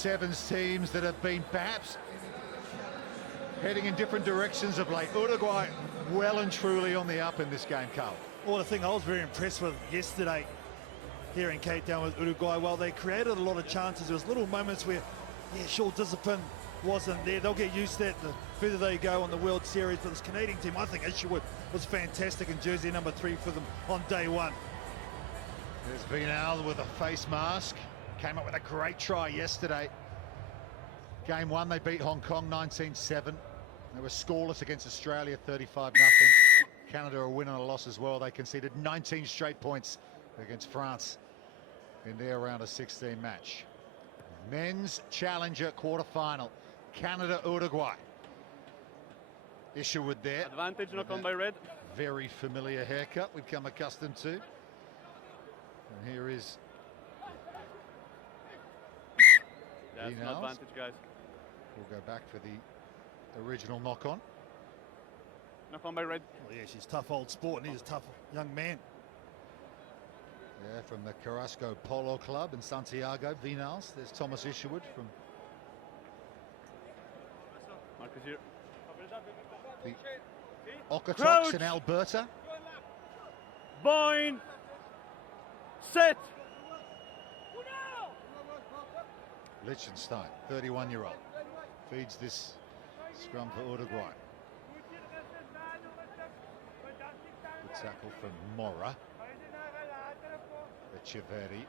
sevens teams that have been perhaps heading in different directions of late. Uruguay well and truly on the up in this game, Carl. Well, the thing I was very impressed with yesterday here in Cape Town with Uruguay, well, they created a lot of chances. There was little moments where, yeah, sure, discipline wasn't there. They'll get used to that the further they go on the World Series. But this Canadian team, I think Isherwood was fantastic in jersey number 3 for them on day one. There's Vinal with a face mask. Came up with a great try yesterday. Game 1, they beat Hong Kong 19-7. They were scoreless against Australia 35-0. Canada a win and a loss as well. They conceded 19 straight points against France in their round of 16 match. Men's Challenger quarter-final. Canada, Uruguay. Isherwood there. Advantage knock on by red. Very familiar haircut we've come accustomed to. And here is That's an advantage, guys. We'll go back for the original knock-on. Knock on by red. Oh, yeah, she's tough old sport, and he's a tough young man. Yeah, from the Carrasco Polo Club in Santiago, Vinals. There's Thomas Isherwood from Marcus here. the Okotoks in Alberta. Bind. Set. Liechtenstein, 31-year-old, feeds this scrum for Uruguay. Good tackle from Mora. Echeverri.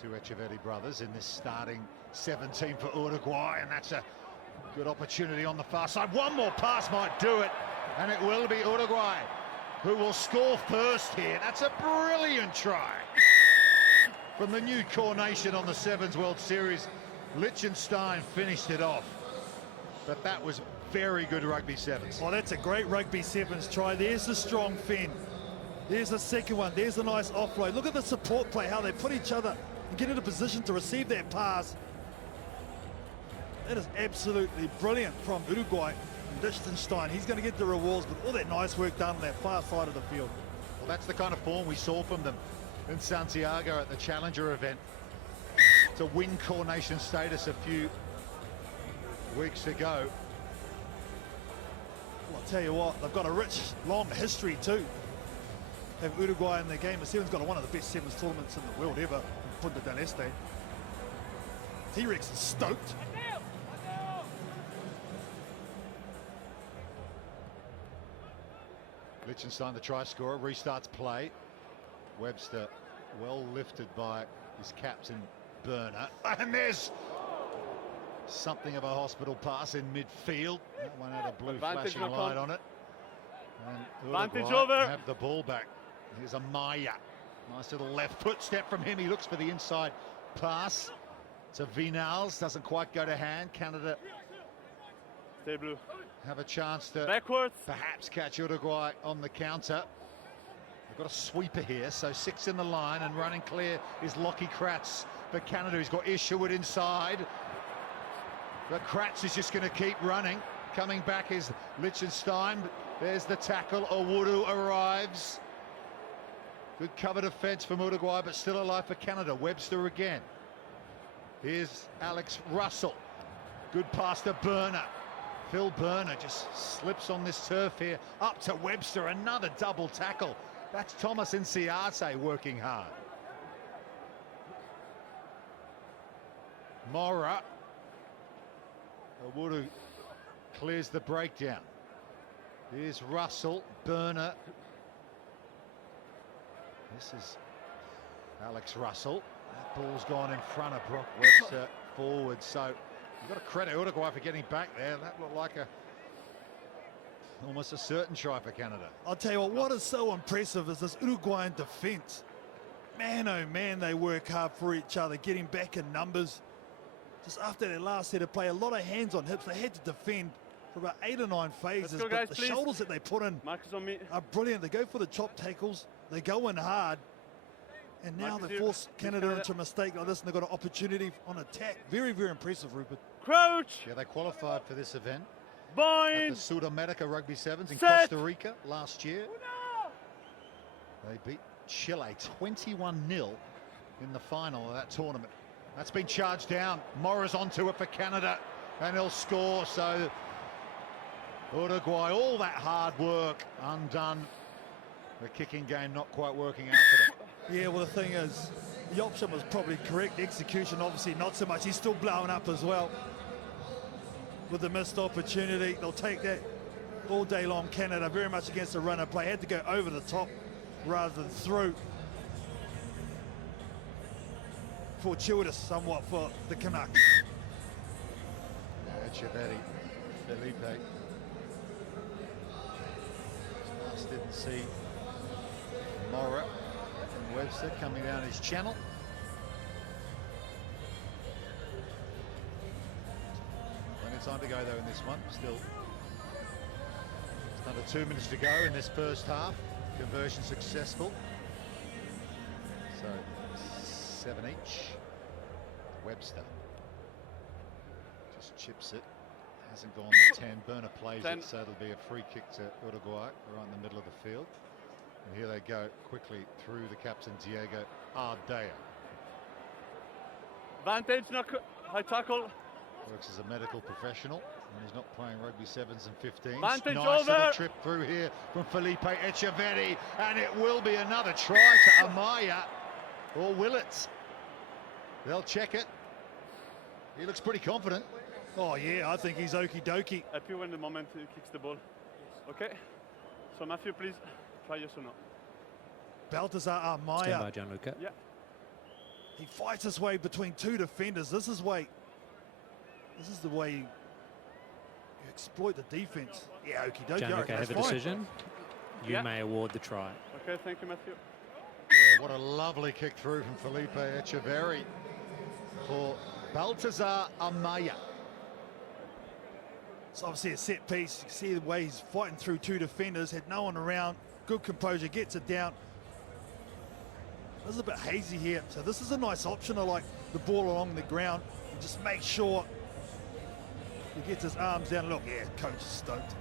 Two Echeverri brothers in this starting 17 for Uruguay, and that's a good opportunity on the far side. One more pass might do it, and it will be Uruguay who will score first here. That's a brilliant try from the new core nation on the Sevens World Series. Liechtenstein finished it off, but that was very good rugby sevens. Well, that's a great rugby sevens try. There's the strong fin. There's the second one. There's a nice offload. Look at the support play, how they put each other and get into position to receive that pass. That is absolutely brilliant from Uruguay. Liechtenstein, he's going to get the rewards with all that nice work done on that far side of the field. Well, that's the kind of form we saw from them in Santiago at the Challenger event to win core nation status a few weeks ago. Well, I'll tell you what, they've got a rich, long history too. Have Uruguay in the game. The Sevens got one of the best sevens tournaments in the world ever, Punta del Este. T-Rex is stoked. Liechtenstein, the try scorer, restarts play. Webster well lifted by his captain Burner, and there's something of a hospital pass in midfield. That one had a blue Advantage flashing light on it. And Advantage Uruguay over. have the ball back. Here's a Maya. Nice little left foot step from him. He looks for the inside pass to Vinals. Doesn't quite go to hand. Canada Stay blue. have a chance to Backwards. perhaps catch Uruguay on the counter. They've got a sweeper here, so 6 in the line, and running clear is Lockie Kratz for Canada. He's got Isherwood inside, but Kratz is just going to keep running. Coming back is Liechtenstein. There's the tackle. Owudu arrives. Good cover defense from Uruguay, but still alive for Canada. Webster again. Here's Alex Russell. Good pass to Burner. Phil Burner just slips on this turf here. Up to Webster, another double tackle. That's Thomas Inciarte working hard. Mora. Owudu clears the breakdown. Here's Russell, Burner. This is Alex Russell. That ball's gone in front of Brock Webster forward. So you've got to credit Uruguay for getting back there. That looked like almost a certain try for Canada. I'll tell you what is so impressive is this Uruguayan defense. Man, oh man, they work hard for each other, getting back in numbers. Just after their last set of play, a lot of hands on hips. They had to defend for about 8 or 9 phases, go, guys, but the please. shoulders that they put in Marcus on me. are brilliant. They go for the chop tackles, they go in hard, and now Marcus they here. force Canada Canada. into a mistake like this, and they've got an opportunity on attack. Very, very impressive, Rupert. Crouch. Yeah, they qualified for this event at Bind. the Sudamerica Rugby Sevens in Set. Costa Rica last year. They beat Chile 21-0 in the final of that tournament. That's been charged down. Morris onto it for Canada, and he'll score. So Uruguay, all that hard work undone. The kicking game not quite working out for them. Yeah, well, the thing is, the option was probably correct. The execution, obviously, not so much. He's still blowing up as well. With the missed opportunity, they'll take that all day long. Canada very much against the runner play. Had to go over the top rather than through. Fortuitous somewhat for the Canucks. Echeverri, Felipe. Just didn't see Mora and Webster coming down his channel. Plenty of time to go though in this one. Still, it's under 2 minutes to go in this first half. Conversion successful. So 7 each. Webster just chips it. Hasn't gone to 10. Burner plays 10. it, so it'll be a free kick to Uruguay right in the middle of the field. And here they go quickly through the captain Diego Ardea. Vantage, high tackle. Works as a medical professional, and he's not playing rugby 7s and 15s. Vantage nice over. little trip through here from Felipe Echeverri, and it will be another try to Amaya, or will it? They'll check it. He looks pretty confident. Oh yeah, I think he's okie dokie. Happy when the moment he kicks the ball. Okay. So Matthew, please try yes or no. Baltazar Stand by, Amaya. Gianluca. Yeah. He fights his way between two defenders. This is the way you exploit the defense. Yeah, okie dokie. Gianluca, have a That's fine. decision. You Yeah. may award the try. Okay, thank you, Matthew. Yeah, what a lovely kick through from Felipe Echeverri for Baltazar Amaya. It's obviously a set piece. You can see the way he's fighting through two defenders, had no one around, good composure, gets it down. This is a bit hazy here, so this is a nice option. I like the ball along the ground. And just make sure he gets his arms down. Look, yeah, coach is stoked.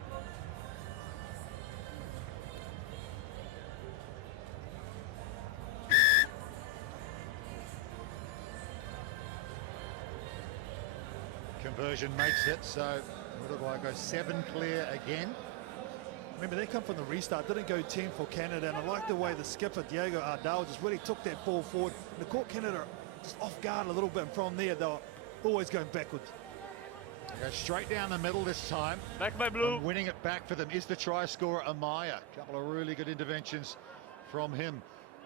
Conversion makes it, so Uruguay goes 7 clear again. Remember, they come from the restart, didn't go 10 for Canada, and I like the way the skipper, Diego Ardea, just really took that ball forward. And caught Canada just off guard a little bit, and from there, they were always going backwards. They go straight down the middle this time. Back by blue. And winning it back for them is the try scorer, Amaya. A couple of really good interventions from him.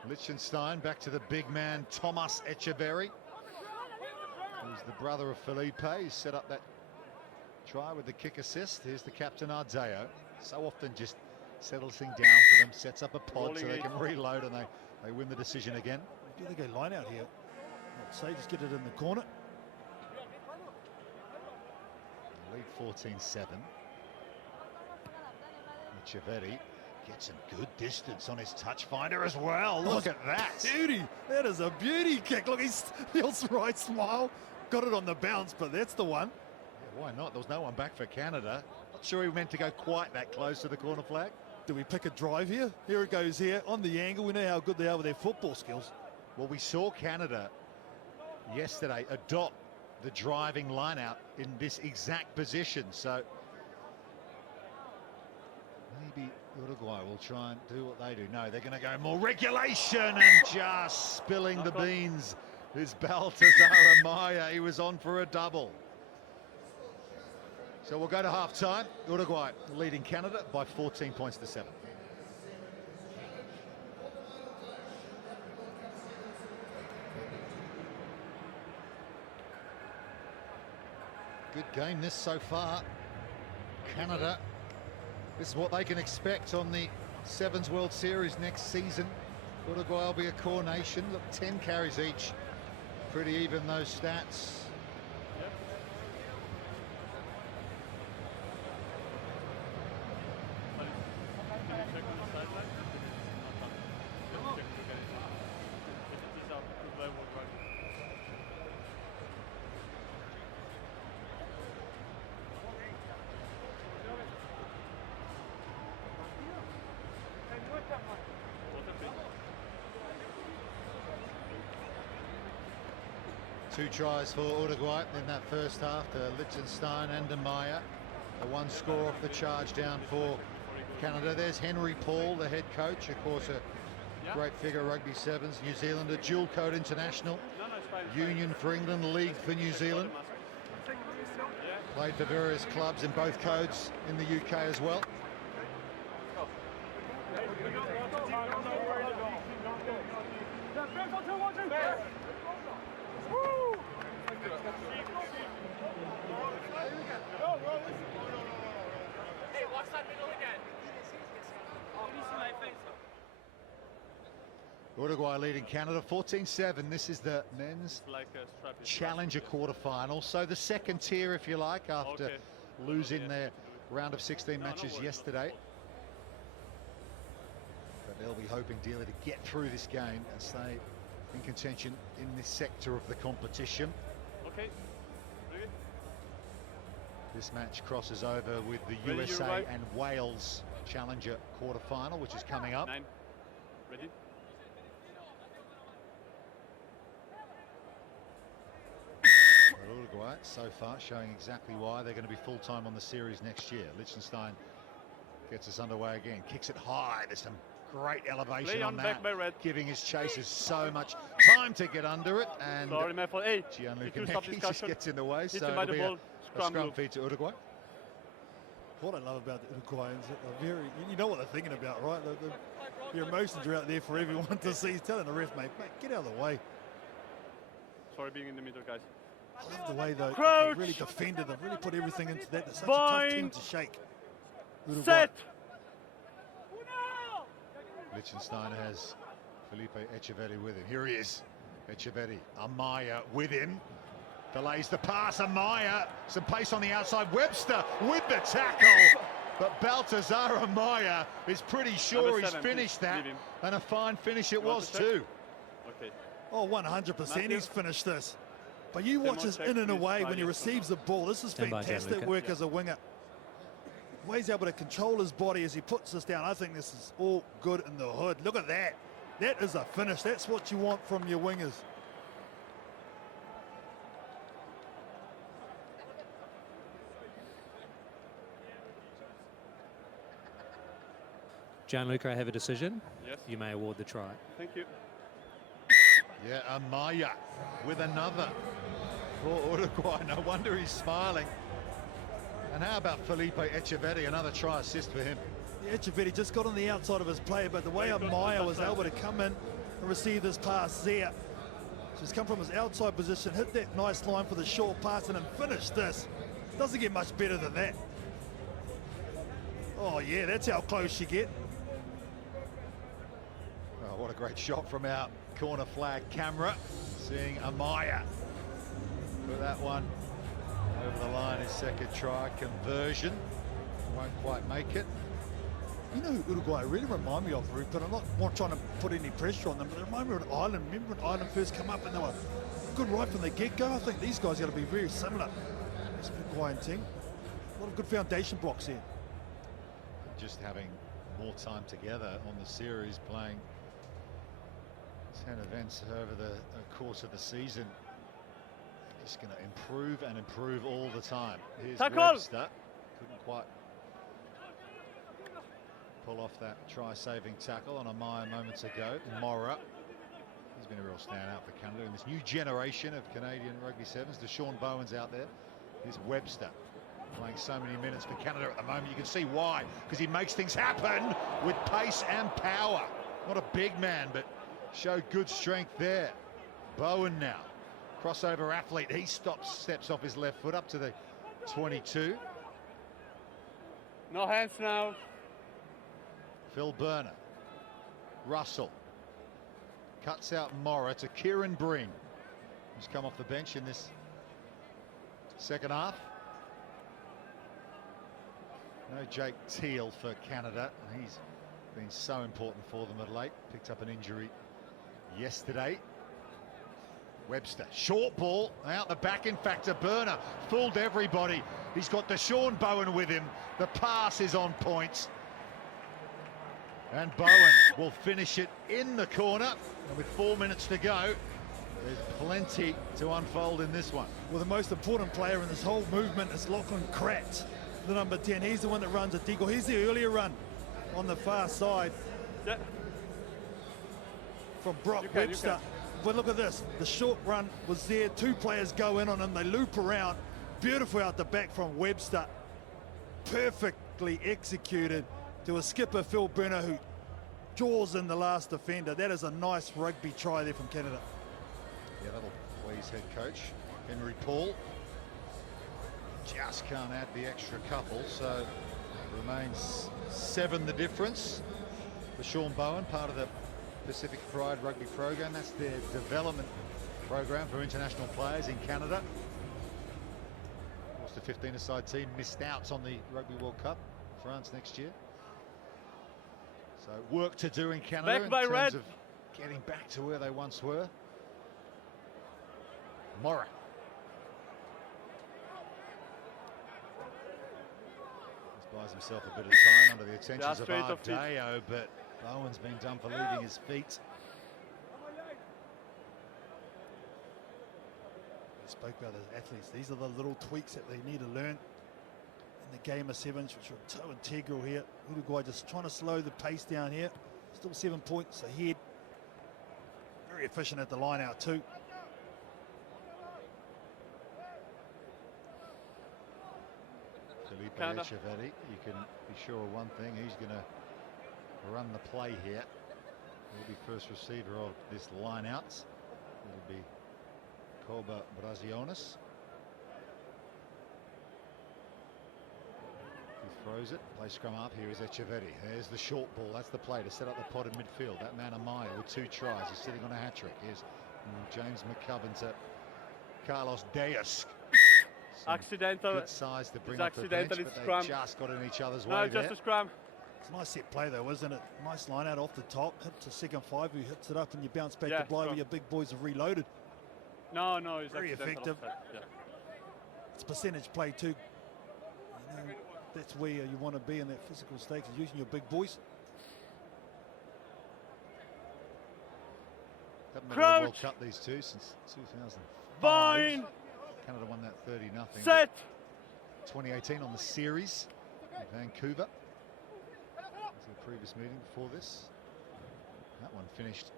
Liechtenstein back to the big man, Thomas Echeverri. He's the brother of Felipe. He set up that try with the kick assist. Here's the captain, Ardeo. So often just settles things down for them, sets up a pod so they can reload, and they win the decision again. Do they go line out here? I'd say just get it in the corner. Lead 14-7. Echeverri gets some good distance on his touch finder as well. Look at that. Beauty. That is a beauty kick. Look, he's right smile. Got it on the bounce, but that's the one. Yeah, why not? There was no one back for Canada. Not sure he meant to go quite that close to the corner flag. Do we pick a drive here? Here it goes here on the angle. We know how good they are with their football skills. Well, we saw Canada yesterday adopt the driving line out in this exact position. So maybe Uruguay will try and do what they do. No, they're going to go more regulation, and just spilling the beans is Baltazar Amaya. He was on for a double. So we'll go to half-time. Uruguay leading Canada by 14 points to 7. Good game this so far. Canada, this is what they can expect on the Sevens World Series next season. Uruguay will be a core nation. Look, 10 carries each. Pretty even, those stats. 2 tries for Uruguay in that first half to Liechtenstein and de Maya. The 1 score off the charge down for Canada. There's Henry Paul, the head coach, of course a great figure, Rugby Sevens, New Zealander, dual code international, union for England, league for New Zealand. Played for various clubs in both codes in the UK as well. Uruguay leading Canada 14-7. This is the men's challenger quarterfinal, so the second tier, if you like, after losing their round of 16 matches yesterday. But they'll be hoping dearly to get through this game and stay in contention in this sector of the competition. Okay. This match crosses over with the USA and Wales challenger quarterfinal, which is coming up. 9. Ready? Uruguay so far showing exactly why they're going to be full-time on the series next year. Liechtenstein gets us underway again, kicks it high. There's some great elevation on that, giving his chasers so much time to get under it. And Gianluca Necchi just gets in the way, so it'll be a scrum feed to Uruguay. What I love about the Uruguayans, they're very, you know what they're thinking about, right? Their emotions are out there for everyone to see. He's telling the ref, mate, get out of the way. Sorry being in the middle, guys. I love the way they've really defended, they've really put everything into that. It's such a tough team to shake. Uruguay. Set! Liechtenstein has Felipe Echeverri with him. Here he is, Echeverri. Amaya with him. Delays the pass, Amaya. Some pace on the outside. Webster with the tackle. But Baltazar Amaya is pretty sure he's finished that. And a fine finish it was too. Okay. Oh, 100% he's finished this. But you watch his in and away when he receives the ball. This is fantastic work as a winger. The way he's able to control his body as he puts this down. I think this is all good in the hood. Look at that. That is a finish. That's what you want from your wingers. Gianluca, I have a decision. Yes. You may award the try. Thank you. Yeah, Amaya with another for Uruguay. No wonder he's smiling. And how about Felipe Echeverri? Another try assist for him. Yeah, Echeverri just got on the outside of his player, but the way Amaya was able to come in and receive this pass there. She's come from his outside position, hit that nice line for the short pass, and then finish this. Doesn't get much better than that. Oh yeah, that's how close you get. Oh, what a great shot from our corner flag camera. Seeing Amaya put that one over the line. His second try conversion. Won't quite make it. You know who Uruguay really remind me of, Rupert? I'm not trying to put any pressure on them, but they remind me of Ireland. Remember when Ireland first come up and they were good right from the get-go? I think these guys are going to be very similar. This Uruguayan team. A lot of good foundation blocks here. Just having more time together on the series, playing 10 events over the course of the season. Just going to improve and improve all the time. Here's Webster. Couldn't quite pull off that try-saving tackle on Amaya moments ago. Mora. He's been a real standout for Canada in this new generation of Canadian Rugby Sevens. The Sean Bowen's out there. Here's Webster, playing so many minutes for Canada at the moment. You can see why, because he makes things happen with pace and power. Not a big man, but showed good strength there. Bowen now, crossover athlete. He steps off his left foot up to the 22. No hands now. Phil Burner. Russell. Cuts out Mora to Kieran Breen, who's come off the bench in this second half. No Jake Teal for Canada. He's been so important for them of late. Picked up an injury yesterday. Webster, short ball, out the back. In fact, Burner fooled everybody. He's got Deshaun Bowen with him. The pass is on point. And Bowen will finish it in the corner. And with 4 minutes to go, There's plenty to unfold in this one. Well, the most important player in this whole movement is Lachlan Kratz, the number 10. He's the one that runs a deagle. He's the earlier run on the far side. Yeah. From Brock Webster. But look at this. The short run was there. Two players go in on him. They loop around. Beautiful out the back from Webster. Perfectly executed to a skipper, Phil Burner, who jaws in the last defender. That is a nice rugby try there from Canada. Yeah, that'll please head coach Henry Paul. Just can't add the extra couple, so remains 7 the difference for Sean Bowen, part of the Pacific Pride Rugby program. That's their development program for international players in Canada. Of course, the 15-a-side team missed out on the Rugby World Cup, France next year. So work to do in Canada in terms of getting back to where they once were. Morra. Buys himself a bit of time under the attentions of Ardeo, but Bowen's been done for leaving his feet. We spoke about the athletes. These are the little tweaks that they need to learn in the game of sevens, which are so integral here. Uruguay just trying to slow the pace down here. Still 7 points ahead. Very efficient at the line out too. Felipe Echeverri, you can be sure of one thing, he's going to run the play here. He'll be first receiver of this line out. It'll be Colba Braziones. He throws it, play scrum up, here is Echeverri. There's the short ball, that's the play to set up the pod in midfield. That man Amaya with 2 tries, he's sitting on a hat-trick. Here's James McCubbin to Carlos Deus. Accidental. Good size to bring up the bench, but they just got in each other's way there. Just a scrum. It's a nice set play though, isn't it? Nice line out off the top. Hit to second 5 who hits it up and you bounce back to Blythe. Your big boys have reloaded. No, it's very effective. It's percentage play too. You know, that's where you want to be in that physical stakes, is using your big boys. Haven't been World Cup these two since 2005. Fine. Canada won that 30-0. Set. 2018 on the series in Vancouver. That was the previous meeting before this. That one finished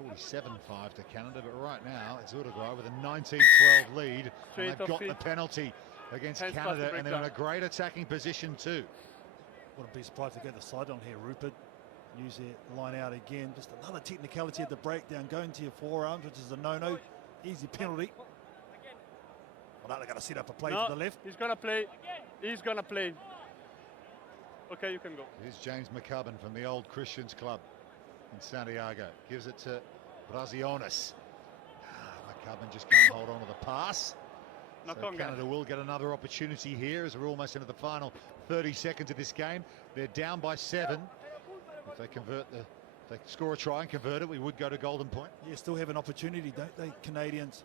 47-5 to Canada, but right now it's Uruguay with a 19-12 lead. And they've got the penalty against Canada, and they're in a great attacking position too. Wouldn't be surprised to get the sideline here, Rupert. Use their line out again. Just another technicality at the breakdown, going to your forearms, which is a no-no. Easy penalty. Well, now they're going to set up a play to the left. He's going to play. He's going to play. Okay, you can go. Here's James McCubbin from the old Christians Club in Santiago. Gives it to Braziones. McCubbin just can't hold on to the pass. So Canada will get another opportunity here as we're almost into the final 30 seconds of this game. They're down by 7. If they if they score a try and convert it, we would go to golden point. Yeah, still have an opportunity, don't they, Canadians?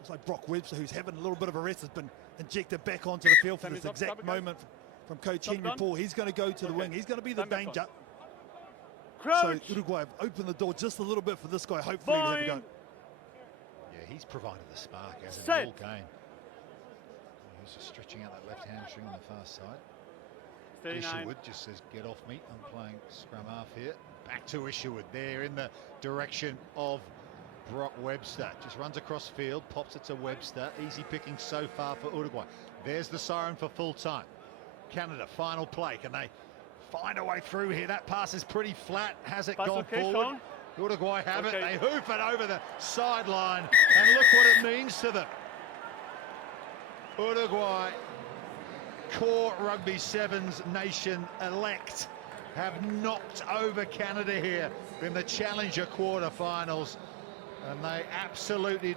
It's like Brock Webster, who's having a little bit of a rest, has been injected back onto the field for this exact moment from Coach Henry Paul. He's going to go to the wing. He's going to be the danger. So Uruguay have opened the door just a little bit for this guy, hopefully to have a go. Yeah, he's provided the spark as in all game. He's just stretching out that left hamstring on the far side. Isherwood just says, get off me. I'm playing scrum half here. Back to Isherwood there in the direction of Brock Webster. Just runs across field, pops it to Webster. Easy picking so far for Uruguay. There's the siren for full time. Canada, final play. Can they find a way through here? That pass is pretty flat. Has it gone forward? Uruguay have it. They hoof it over the sideline. And look what it means to them. Uruguay, core rugby sevens nation elect, have knocked over Canada here in the Challenger quarterfinals, and they absolutely